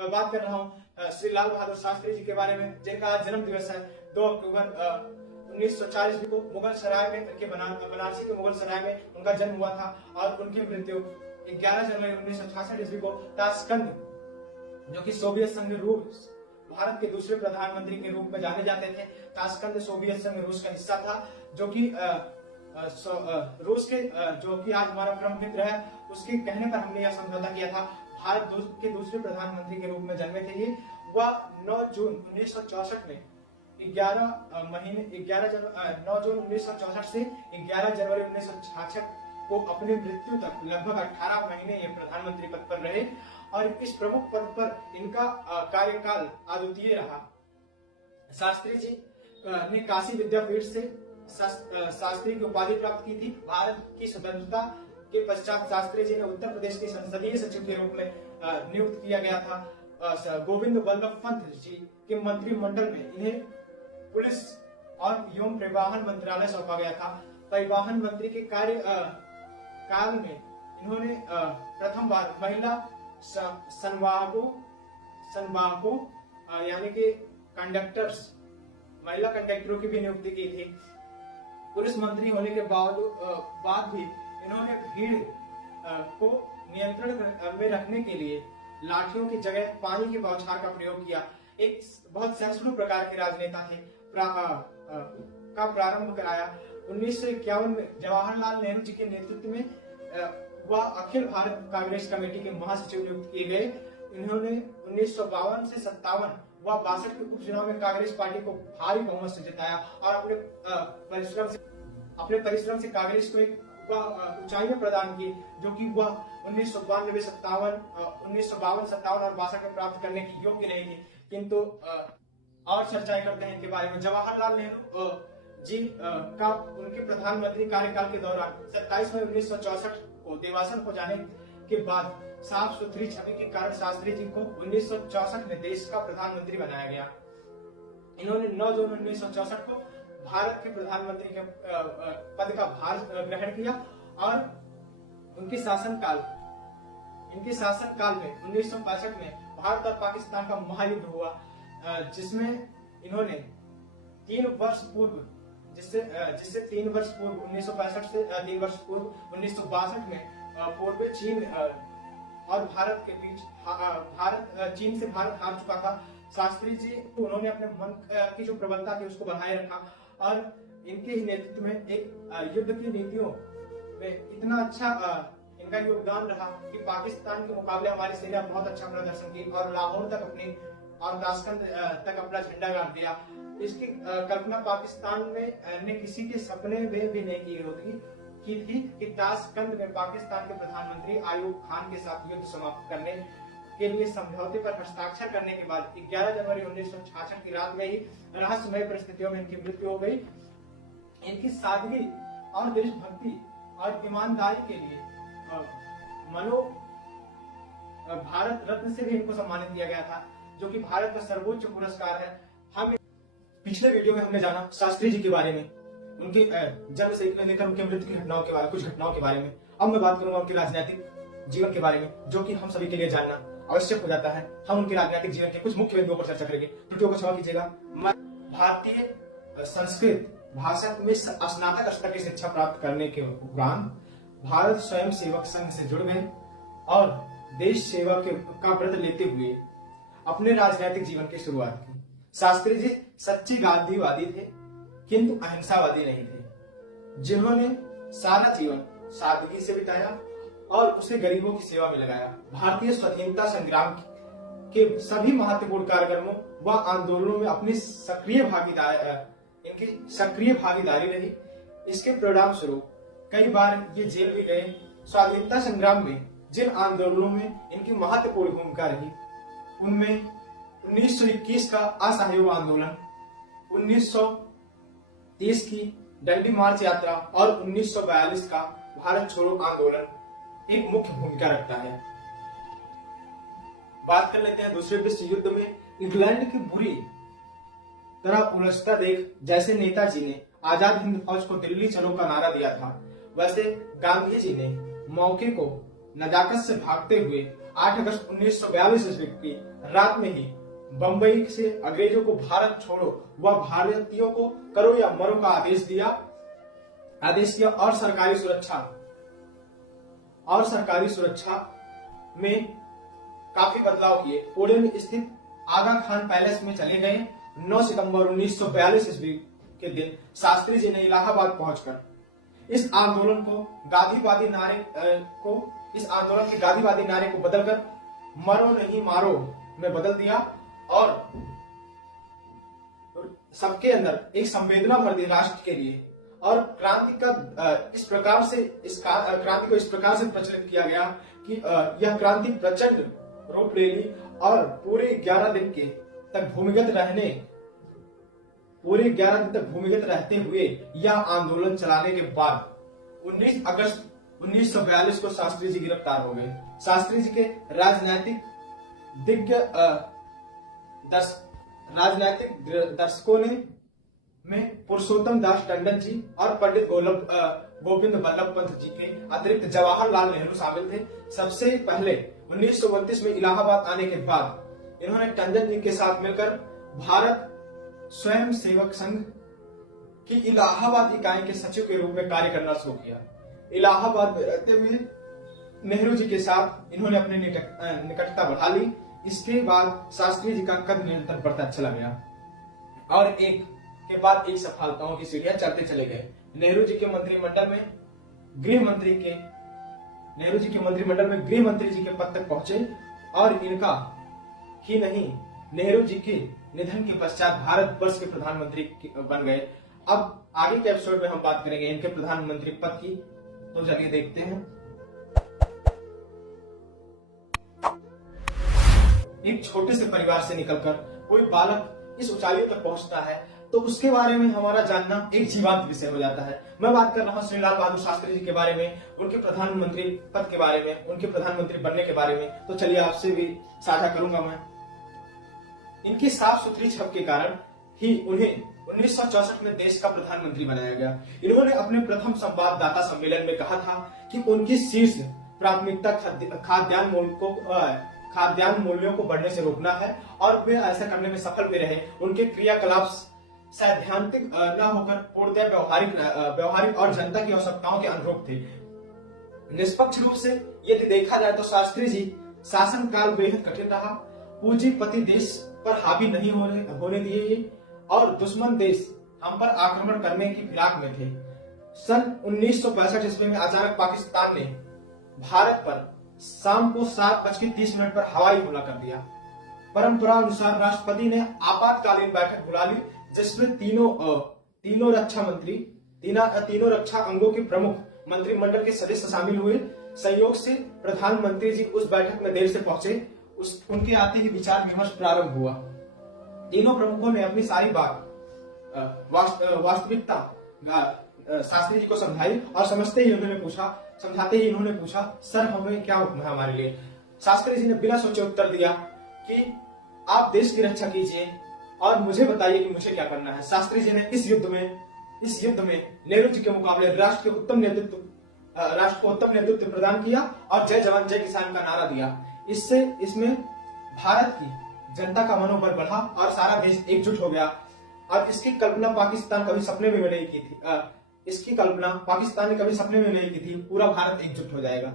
मैं बात कर रहा हूँ श्री लाल बहादुर शास्त्री जी के बारे में, जिनका आज जन्म दिवस है 2 अक्टूबर 1940 को मुगल सराय में, उनके बनारसी के मुगल सराय में उनका जन्म हुआ था और उनकी मृत्यु 11 जनवरी 1966 ईस्वी को ताशकंद, जो कि सोवियत संघ रूस, भारत के दूसरे प्रधानमंत्री के रूप में जाने जाते थे। ताशकंद सोवियत संघ रूस का हिस्सा था, जो कि रूस के जो कि आज हमारा परम मित्र है, उसके कहने पर हमने यह समझौता किया था। भारत के दूसरे प्रधानमंत्री के रूप में जन्मे थे ये। वह 9 जून 1964 में 9 जून 1964 से 11 जनवरी 1966 को अपनी मृत्यु तक लगभग 18 महीने ये प्रधानमंत्री पद पर रहे और इस प्रमुख पद पर इनका कार्यकाल अद्वितीय रहा। शास्त्री जी ने काशी विद्यापीठ से शास्त्री की उपाधि प्राप्त की थी। भारत की स्वतंत्रता के पश्चात शास्त्री जी ने उत्तर प्रदेश के संसदीय सचिव के रूप में नियुक्त किया गया था। गोविंद वल्लभ पंत जी के मंत्रिमंडल में इन्हें पुलिस और एवं परिवहन मंत्रालय सौंपा गया था। परिवहन मंत्री के काल में इन्होंने प्रथम बार महिला संवाहकों यानी कि महिला कंडक्टरों की भी नियुक्ति की थी। पुलिस मंत्री होने के बाद भी इन्होंने भीड़ को नियंत्रण में रखने के लिए लाठियों की जगह पानी के बौछार का प्रयोग किया। एक बहुत सहिष्णु प्रकार के राजनेता थे। का प्रारंभ कराया 1951 में जवाहरलाल नेहरू जी के नेतृत्व में वह अखिल भारत कांग्रेस कमेटी के महासचिव नियुक्त किए गए। इन्होंने 1952 से 57 व 62 के उपचुनाव में कांग्रेस पार्टी को भारी बहुमत से जिताया और अपने परिश्रम से कांग्रेस को एक ऊंचाई में प्रदान की, जो कि वह 1952, 57 और 62 में प्राप्त करने की योग्य नहीं थी। किंतु और चर्चाएं करते हैं इनके बारे में। जवाहरलाल नेहरू जी का उनके प्रधानमंत्री कार्यकाल के दौरान 27 मई 1964 को देवासन हो जाने के बाद साफ सुथरी छवि के कारण शास्त्री जी को 1964 में देश का प्रधानमंत्री बनाया गया। इन्होंने 9 जून 1964 को भारत के प्रधानमंत्री के पद का भार ग्रहण किया और इनके शासनकाल में 1965 में भारत और पाकिस्तान का महायुद्ध हुआ, जिसमें इन्होंने 3 वर्ष पूर्व 1965 से 3 वर्ष पूर्व 1962 में पूर्व चीन और भारत के बीच चीन से भारत हार चुका था। शास्त्री जी उन्होंने अपने मन की जो प्रबलता थी उसको बनाए रखा और इनके ही नेतृत्व में एक युद्ध की नीतियों में इतना अच्छा इनका योगदान रहा कि पाकिस्तान के मुकाबले हमारी सेना बहुत अच्छा प्रदर्शन की और लाहौर तक और ताशकंद तक अपना झंडा गाड़ दिया। इसकी कल्पना पाकिस्तान में ने किसी के सपने में भी नहीं की थी कि ताशकंद में पाकिस्तान के प्रधानमंत्री आयूब खान के साथ युद्ध समाप्त करने के लिए समझौते पर हस्ताक्षर करने के बाद 11 जनवरी 1966 की रात में ही रहस्यमय परिस्थितियों में इनकी मृत्यु हो गई। इनकी सादगी और देशभक्ति और ईमानदारी के लिए भारत रत्न से भी इनको सम्मानित किया गया था, जो कि भारत का सर्वोच्च पुरस्कार है। हम पिछले वीडियो में हमने जाना शास्त्री जी के बारे में, उनके जन्म से लेकर उनके मृत्यु की घटनाओं के बारे में, कुछ घटनाओं के बारे में। अब मैं बात करूंगा उनके राजनीतिक जीवन के बारे में, जो कि हम सभी के लिए जानना आवश्यक हो जाता है। हम उनके राजनीतिक जीवन के कुछ मुख्य बिंदुओं पर चर्चा करेंगे। त्रुटियों को क्षमा कीजिएगा। भारतीय संस्कृत भाषा में स्नातक स्तर की शिक्षा प्राप्त करने के उपरांत भारत स्वयं सेवक संघ से जुड़ गए और देश सेवा का व्रत लेते हुए अपने राजनीतिक जीवन की शुरुआत की। शास्त्री जी सच्चे गांधीवादी थे, किंतु अहिंसावादी नहीं थे, जिन्होंने सारा जीवन सादगी से बिताया और उसे गरीबों की सेवा में लगाया। भारतीय स्वतंत्रता संग्राम के सभी महत्वपूर्ण कार्यक्रमों व आंदोलनों में अपनी सक्रिय भागीदारी रही। इसके परिणाम स्वरूप कई बार ये जेल भी गए। स्वाधीनता संग्राम में जिन आंदोलनों में इनकी महत्वपूर्ण भूमिका रही, उनमें 1921 का असहयोग आंदोलन, 1930 की डंडी मार्च यात्रा और 1942 का भारत छोड़ो आंदोलन एक मुख्य भूमिका रखता है। बात कर लेते हैं दूसरे विश्व युद्ध में इंग्लैंड की बुरी तरह उलझता देख जैसे नेताजी ने आजाद हिंद फौज को दिल्ली चलो का नारा दिया था, वैसे गांधी जी ने मौके को नजाकत से भागते हुए 8 अगस्त 1942 ईस्वी की रात में ही बंबई से अंग्रेजों को भारत छोड़ो व भारतीयों को करो या मरो का आदेश किया और सरकारी सुरक्षा में काफी बदलाव किए। पुणे में स्थित आगा खान पैलेस में चले गए। 9 सितंबर 1942 ईस्वी के दिन शास्त्री जी ने इलाहाबाद पहुंचकर इस आंदोलन के गांधीवादी नारे को बदलकर मरो नहीं मारो में बदल दिया और सबके अंदर एक संवेदना भर दी राष्ट्र के लिए। और क्रांति को इस प्रकार से प्रचलित किया गया कि यह क्रांति प्रचंड रूप ले ली और पूरे 11 दिन तक भूमिगत रहते हुए यह आंदोलन चलाने के बाद 19 अगस्त 1942 को शास्त्री जी गिरफ्तार हो गए। शास्त्री जी के राजनीतिक दर्शकों में पुरुषोत्तम दास टंडन जी और पंडित गोविंद बल्लभ पंत जी के अतिरिक्त जवाहरलाल नेहरू शामिल थे। सबसे पहले 1929 में इलाहाबाद आने के बाद इन्होंने टंडन जी के साथ मिलकर भारत स्वयं सेवक संघ की इलाहाबाद इकाई के सचिव के रूप में कार्य करना शुरू किया। इलाहाबाद में रहते हुए नेहरू जी के साथ इन्होंने अपनी निकटता बढ़ा ली। इसके बाद शास्त्री जी का कद निरंतर बढ़ता चला गया और एक के बाद एक सफलताओं की सीढ़ियां चढ़ते चले गए। नेहरू जी के मंत्रिमंडल में गृह मंत्री जी के पद तक पहुंचे और इनका ही नहीं, नेहरू जी के निधन के पश्चात भारत वर्ष के प्रधानमंत्री बन गए। अब आगे के एपिसोड में हम बात करेंगे इनके प्रधानमंत्री पद की, तो चलिए देखते हैं। एक छोटे से परिवार से निकलकर कोई बालक इस ऊंचाइयों तक पहुंचता है तो उसके बारे में हमारा जानना एक जीवंत विषय हो जाता है। मैं बात कर रहा हूं श्री लाल बहादुर शास्त्री जी के बारे में, उनके प्रधानमंत्री पद के बारे में, उनके प्रधानमंत्री बनने के बारे में। तो चलिए आपसे भी साझा करूंगा मैं। इनकी साफ सुथरी छवि के कारण ही उन्हें 1964 में देश का प्रधानमंत्री बनाया गया। इन्होंने अपने प्रथम संवाददाता सम्मेलन में कहा था कि उनकी शीर्ष प्राथमिकता खाद्यान्न मूल्यों को बढ़ने से रोकना है और वे ऐसा करने में सफल भी रहे। उनके क्रियाकलाप सैद्धांतिक न होकर पूर्णतः व्यवहारिक और जनता की आवश्यकताओं के अनुरूप थे। निष्पक्ष रूप से यदि देखा जाए तो शास्त्री जी शासन काल बेहद कठिन रहा। पूंजीपति देश पर हावी नहीं होने दिए और दुश्मन देश हम पर आक्रमण करने की फिराक में थे। सन 1965 ईस्वी में अचानक पाकिस्तान ने भारत पर शाम को 7:30 पर हवाई हमला कर दिया। परंपरा अनुसार राष्ट्रपति ने आपातकालीन बैठक बुला ली जिसमें तीनों रक्षा अंगों के प्रमुख मंत्रिमंडल के सदस्य शामिल हुए। संयोग से प्रधानमंत्री जी उस बैठक में देर से पहुंचे। उनके आते ही विचार विमर्श प्रारंभ हुआ। तीनों प्रमुखों ने अपनी सारी बात वास्तविकता शास्त्री जी को समझाई और समझाते ही उन्होंने पूछा, सर हमें क्या हुक्म है हमारे लिए। शास्त्री जी ने बिना सोचे उत्तर दिया कि आप देश की रक्षा कीजिए और मुझे बताइए कि मुझे क्या करना है। शास्त्री जी ने इस युद्ध में नेहरू जी के मुकाबले राष्ट्र को उत्तम नेतृत्व प्रदान किया और जय जवान जय किसान का नारा दिया। इसमें भारत की जनता का मनोबल बढ़ा और सारा देश एकजुट हो गया। और इसकी कल्पना पाकिस्तान ने कभी सपने में नहीं की थी। पूरा भारत एकजुट हो जाएगा।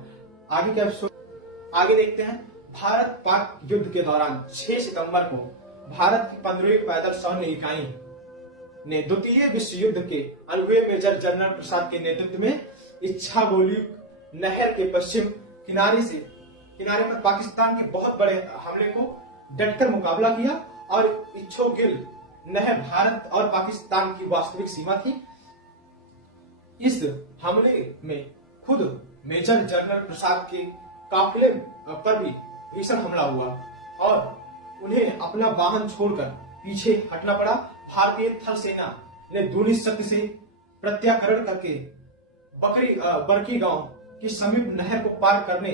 आगे देखते हैं। भारत पाक युद्ध के दौरान 6 सितंबर को भारत की 15वीं पैदल सैन्य इकाई ने द्वितीय विश्व युद्ध के अनुभवी मेजर जनरल प्रसाद के नेतृत्व में इच्छागोली नहर के पश्चिम किनारे पर पाकिस्तान के बहुत बड़े हमले को डटकर मुकाबला किया और इच्छोगिल नहर भारत और पाकिस्तान की वास्तविक सीमा थी। इस हमले में खुद मेजर जनरल प्रसाद के काफिले पर भी भीषण हमला हुआ और उन्हें अपना वाहन छोड़कर पीछे हटना पड़ा। भारतीय थल सेना ने दूनी शक्ति से प्रत्याक्रमण करके बरकी गांव की समीप नहर को पार करने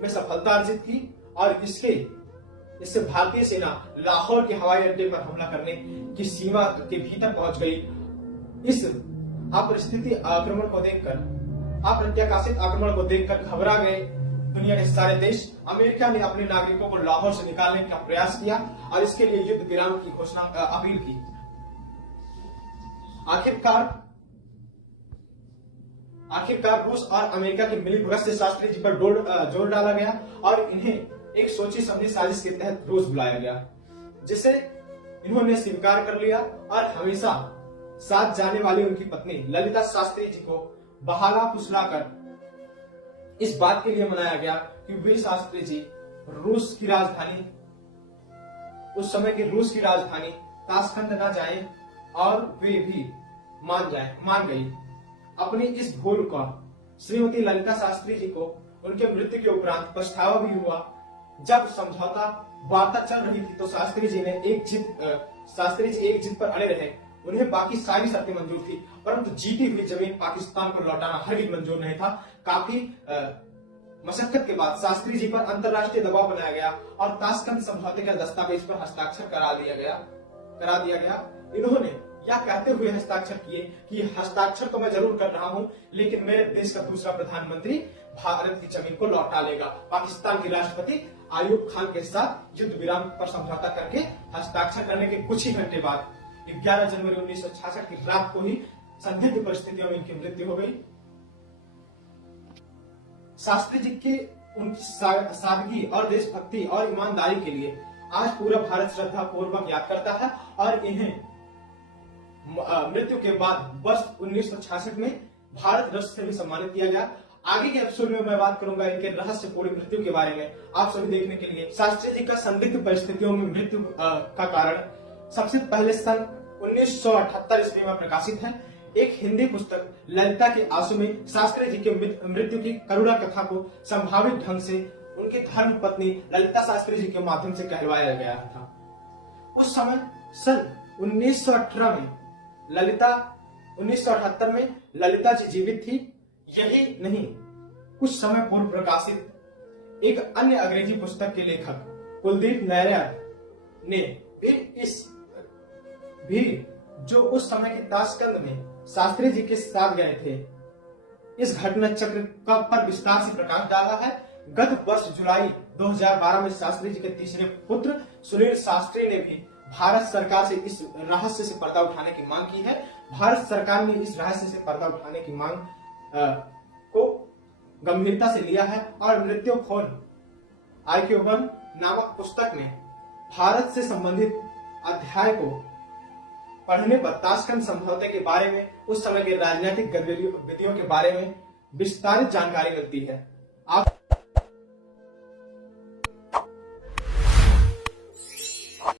में सफलता अर्जित की और इससे भारतीय सेना लाहौर के हवाई अड्डे पर हमला करने की सीमा के भीतर पहुंच गई। इस अप्रत्याशित आक्रमण को देखकर घबरा गए दुनिया के सारे देश, अमेरिका ने अपने नागरिकों को लाहौर से निकालने का प्रयास किया और इसके लिए युद्ध विराम की घोषणा अपील की। आखिरकार रूस और अमेरिका की मिलीभगत से शास्त्री जी पर जोर डाला गया और इन्हें एक सोची समझी साजिश के तहत रूस बुलाया गया, जिसे इन्होंने स्वीकार कर लिया और हमेशा साथ जाने वाली उनकी पत्नी ललिता शास्त्री जी को बहाला फुसलाकर इस बात के लिए मनाया गया कि वे शास्त्री जी रूस की राजधानी, उस समय की रूस की राजधानी ताशखंड न जाएं और वे भी मान गई। अपनी इस भूल का श्रीमती ललिता शास्त्री जी को उनके मृत्यु के उपरांत पछतावा भी हुआ। जब समझौता वार्ता चल रही थी तो शास्त्री जी एक जिद पर अड़े रहे। उन्हें बाकी सारी शर्तें मंजूर थी, परंतु जीती हुई जमीन पाकिस्तान को लौटाना हरगिज मंजूर नहीं था। काफी मशक्कत के बाद शास्त्री जी पर अंतर्राष्ट्रीय दबाव बनाया गया और ताशकंद समझौते का दस्तावेज पर हस्ताक्षर करा दिया गया। इन्होंने यह कहते हुए हस्ताक्षर किए कि हस्ताक्षर तो मैं जरूर कर रहा हूं, लेकिन मेरे देश का दूसरा प्रधानमंत्री भारत की जमीन को लौटा लेगा। पाकिस्तान के राष्ट्रपति आयूब खान के साथ युद्ध विराम पर समझौता करके हस्ताक्षर करने के कुछ ही घंटे बाद 11 जनवरी 1966 की रात को ही संदिग्ध परिस्थितियों में इनकी मृत्यु हो गई। शास्त्री जी की उनकी सादगी और देशभक्ति और ईमानदारी के लिए आज पूरा भारत श्रद्धा पूर्वक याद करता है और इन्हें मृत्यु के बाद वर्ष 1966 में भारत रत्न से भी सम्मानित किया गया। आगे के एपिसोड में मैं बात करूंगा इनके रहस्यपूर्ण मृत्यु के बारे में। आप सभी देखने के लिए शास्त्री जी का संदिग्ध परिस्थितियों में मृत्यु का कारण सबसे पहले सन 1978 ईस्वी में प्रकाशित है। एक हिंदी पुस्तक ललिता के आंसू में शास्त्री जी के मृत्यु की करुणा कथा को संभावित ढंग से उनकी धर्म पत्नी ललिता शास्त्री जी के माध्यम से कहलवाया गया था। उस समय सन 1978 में ललिता जी जीवित थी। यही नहीं, कुछ समय पूर्व प्रकाशित एक अन्य अंग्रेजी पुस्तक के लेखक कुलदीप नैयर ने भी जो उस समय के ताशकंद में शास्त्री जी के साथ गए थे, इस घटना चक्र का पर विस्तार से प्रकाश डाला है। गत वर्ष जुलाई 2012 में शास्त्री जी के तीसरे पुत्र सुनील शास्त्री ने भी भारत सरकार से इस रहस्य से पर्दा उठाने की मांग की है। भारत सरकार ने इस रहस्य से पर्दा उठाने की मांग को गंभीरता से लिया है और मृत्यु खोज IQ1 नामक पुस्तक में भारत से संबंधित अध्याय को पढ़ने पर ताशकंद समझौते के बारे में, उस समय के राजनीतिक गतिविधियों के बारे में विस्तारित जानकारी मिलती है। आप